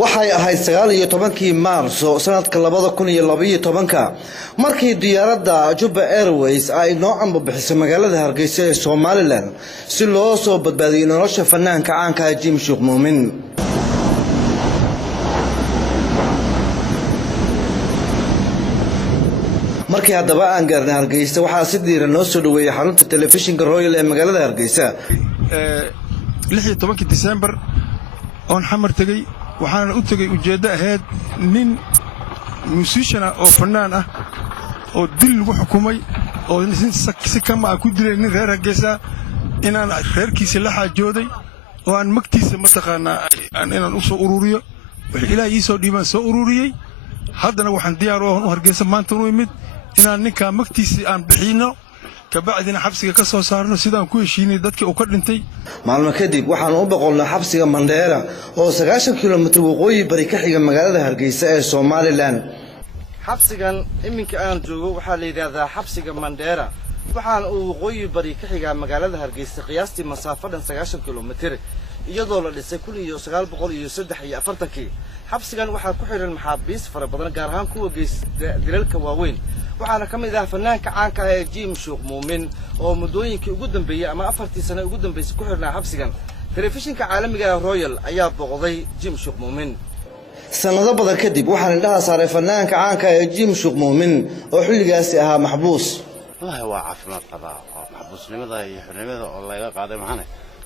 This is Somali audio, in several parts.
waxay ahayd 19 Maarso sanadka 2012 markii diyaaradda Juba Airways ay noo ambabixisay magaalada Hargeysa ee Somaliland si loo soo badbaadiyo nolosha fanaanka caanka ah Jim Sheikh Muumin. markii haddaba aan gaarnay Hargeysa waxaa si diiran noo soo dhaweeyay xarunta telefishinka Royal ee magaalada Hargeysa 16 December on xamar tagay waxaan u tagay ujeedada ahayd nin musician oo fanaan ah oo dil lagu xukumay oo si kama ku dilay nin reer Hargeysa inaan reerkiisa la xaajooday oo aan magtiisa mataqaana inaan u soo ururiyo wixii Ilaahay ii soo dhiibaan soo ururiyay haddana waxaan diyaar u Hargeysa maanta u imid inaan ninka magtiisa aan bixino kabacdina xabsiga ka soo saarno sidaan ku heshiinay dadkii uu ka dhintay maalmo kadib waxaan u boqolnaa xabsiga Mandheera oo 90 kiiloomitir waqooyi bari ka xiga magaalada Hargeysa ee Somaliland. xabsigan iminka aan joogo waxaa la yiraahdaa xabsiga Mandheera waxaan uu waqooyi bari ka xiga magaalada Hargeysa qiyaastii masaafadan 90 kiiloomitir iyadoo la dhisay 1943 xabsigan waxaa ku xiran maxaabiis fara badan gaar ahaan kuwa dilalka waaweyn waxaana ka mid ah fanaanka caanka ah Jim Sheikh Muumin oo muddooyinkii ugu dambeeyay ama 4 sano ugu dambeysay ku xirnaa xabsigan. telefishinka caalamiga ah Royal ayaa booqday Jim Sheikh Muumin sanado badan kadib waxaan indhaha saaray fanaanka caanka ah Jim Sheikh Muumin oo xilligaasi ahaa maxbuus. wallahi waa caafimaad qaba maxbuusnimada iyo xornimada oo laga qaaday maxana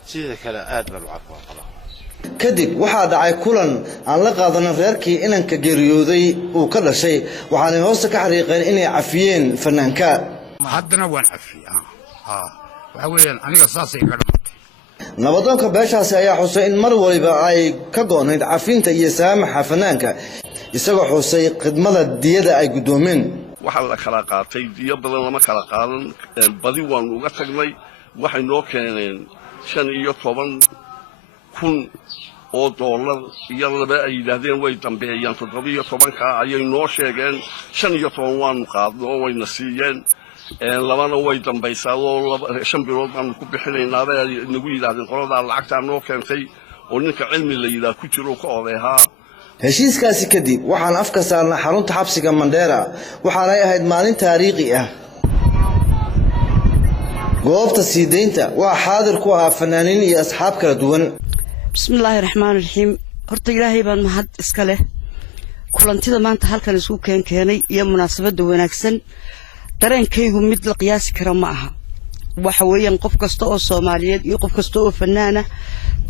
sidoo kale aad baa caafimaad qaba. kadib waxaa dhacay kulan aan la qaadanay reerkii inanka geeriyooday uu ka dhashay waxaanay hoosta ka xariiqeen inay cafiyeen fanaanka. haddana waan cafiyaa waxa weeyaan aniga saasay ka dhamatay. nabadoonka beeshaasi ayaa xusay in mar waliba ay ka goonayd cafinta iyo saamaxa fanaanka isagoo xusay khidmada diyada ay gudoomeen. waxa la kala qaatay diyo badan lama kala qaadan badi waan uga tagnay waxay noo keeneen 15,000 oo dollar iyo laba ay yiraahdeen way dambeeyaan 17 ayay noo sheegeen 15 waan qaadno wayna siiyeen labana way dambaysaa oo 5 bilood baan ku bixinaynaa bay nagu yiraahdeen qolada lacagta noo keentay oo ninka cilmi la yiraahdo ku jiro ka odeeha. heshiiskaasi kadib waxaan afka saarnay xarunta xabsiga Mandheera waxaanay ahayd maalin taariikhi ah. goobta siideynta waa xaadir ku ah fanaaniin iyo asxaab kala duwan. بسم الله الرحمن الرحيم horta ilaahay baan mahad iska leh kulantida maanta halkan isku keenay iyo munaasabada wanaagsan dareenkaygu mid la qiyaasi karo ma aha waxa weeyaan qof kasta oo Soomaaliyeed iyo qof kasta oo fanaana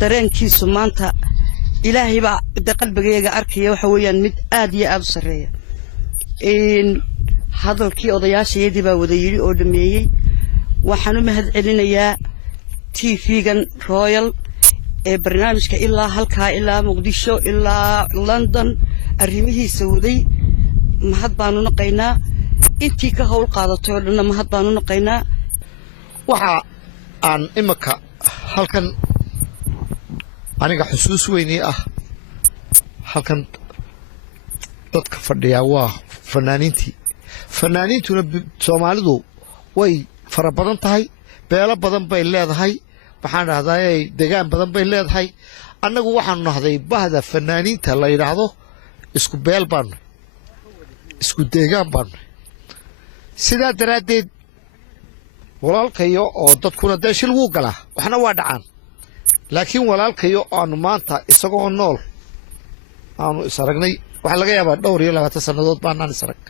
dareenkiisu maanta ilaahay baa qalbigayga arkaya waxa weeyaan mid aad iyo aad u sareeya hadalkii odayaashayadii baa wada yiri oo dhameeyay waxaan u mahad celinayaa TV-gan Royal ee barnaamijka ilaa halka ilaa Muqdisho ilaa London arrimihiisa waday mahad baan u naqaynaa intii ka hawl qaadatay oo dhan mahad baan u naqaynaa. waxa aan imaka halkan aniga xusuus weyn ah halkan dadka fadhiya waa fanaaniintuna Soomaalidu way fara badan tahay beelo badan bay leedahay waxaan raahday deegaan badan bay leedahay annagu waxaan nahday bahda fanaaniinta la yiraahdo isku beel baan isku deegaan baan sidaa daraadeed walaalkayo oo dadkuna deeshil wuu galaa waxna waa dhacaan laakiin walaalkayo aanu maanta isagoo nool aanu isaragnay waxa laga yaabaa dhowr iyo 20 sanadood baan isarag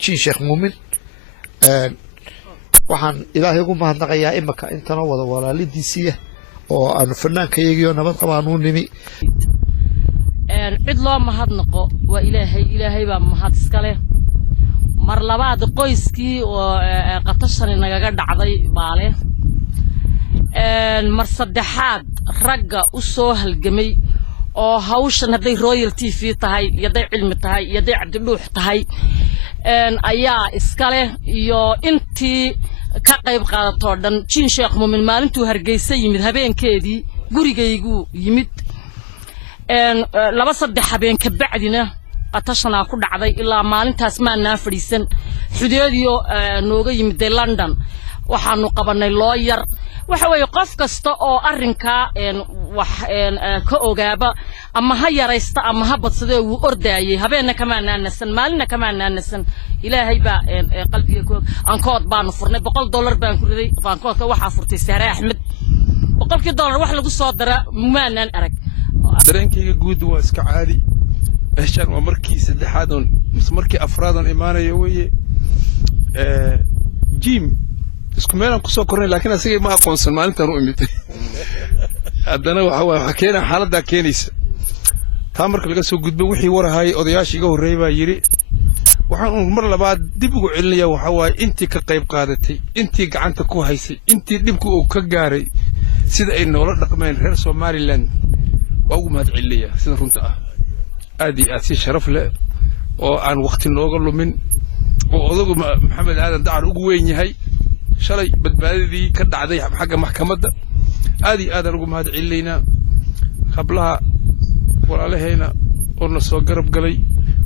Jim Sheikh Muumin waxaan ilaahay ugu mahadnaqayaa imaka intana wada walaalidiisiya oo aan fanaankayagiyo nabad qabaan u nimi cid loo mahadnaqo waa ilaahay baa mahad iska leh mar labaad qoyskii oo qatashan nagaga dhacday baale mar saddexaad ragga u soo halgamay oo hawshan haday Royal TV tahay yaday cilmi tahay yaday Cabdiluux tahay ayaa iska leh iyo intii ka qayb qaadato dhan. Jim Sheikh Muumin maalintuu Hargeysa yimid habeenkeedii gurigaygu yimid 2-3 habeen ka bacdina qatashana ku dhacday ilaa maalintaas ma fadhiisan xudeediyo nooga yimid London waxaanu qabanay looyar waxa weeye qof kasta oo arrinka wax ka ogaaba ama ha yaraysta ama ha badsado uu ordaayay habeena kama naanasan maalina kama naanasan ilaahay baa qalbiga ku aan kood baan furnay $100 baan ku riday koodka waxa furtay Sahra Axmed $100 wax lagu soo dara maanan arag dareenkayga guud waa iska caadi meeshan waa markii saddexaad oo markii afraad oo imaanayo weeye jim isku meel aan ku soo kornay laakiin asigay ma aqoonsan maalintan u imid haddana waxa keenay xaaladda keenaysa taa marka laga soo gudbo wixii warahay odayaashii iga horreeyay baa yiri waxaan mar labaad dib ugu celinayaa waxa waaye intii ka qayb qaadatay intii gacanta ku haysay intii dhibku uu ka gaaray sida ay noola dhaqmeen reer Somaliland waa ugu mahad celinayaa sida runta ah aad iyo aad si sharaf leh oo aan waqti nooga lumin oo odagu maxamed aadan dacar ugu weyn yahay shalay badbaadadii ka dhacday xagga maxkamadda aad iyo aad ugu mahad celinayna qablaha walaalahayna oo na soo garab galay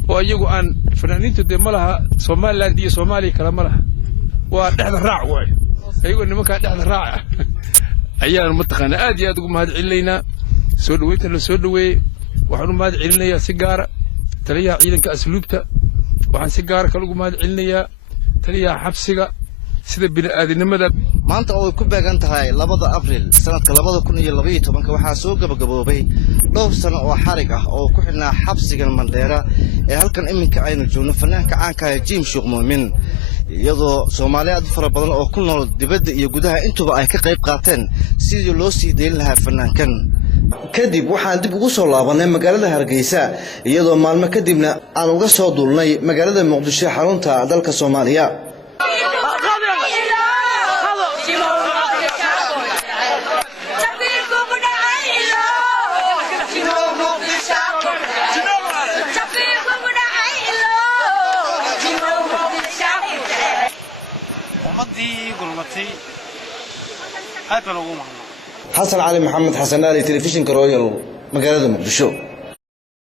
oo iyagu aan fanaaniintu de malaha Somaliland iyo Soomaaliya kala malaha waa dhexda raac waay ayagu nimanka dhexda raac ayaan mataqaana aad iyo aad ugu mahad celinayna soo dhaweynta la soo dhaweeyay waxaan u mahad celinayaa si gaar ah taliyaha ciidanka asluubta waxaan si gaar ah kala ugu mahad celinayaa taliyaha xabsiga sida bini'aadanimada maanta oo ku beegan tahay 2 Abriil sanadka 2012 waxaa soo gabagaboobay dhowr sano oo xarig ah oo ku xidhnaa xabsiga Mandheera ee halkan iminka aynu joogno fanaanka caanka ah Jim Sheekh Muumin iyadoo Soomaaliyeed fara badan oo ku nool dibadda iyo gudaha intuba ay ka qayb qaateen sidii loo sii deyn lahaa fanaankan kadib waxaan dib ugu soo laabanay magaalada Hargeysa iyadoo maalmo kadibna aan uga soo duulnay magaalada Muqdisho xarunta dalka Soomaaliya حسن علي محمد حسن آلي تلفزيون كرويال مقالة مقدشو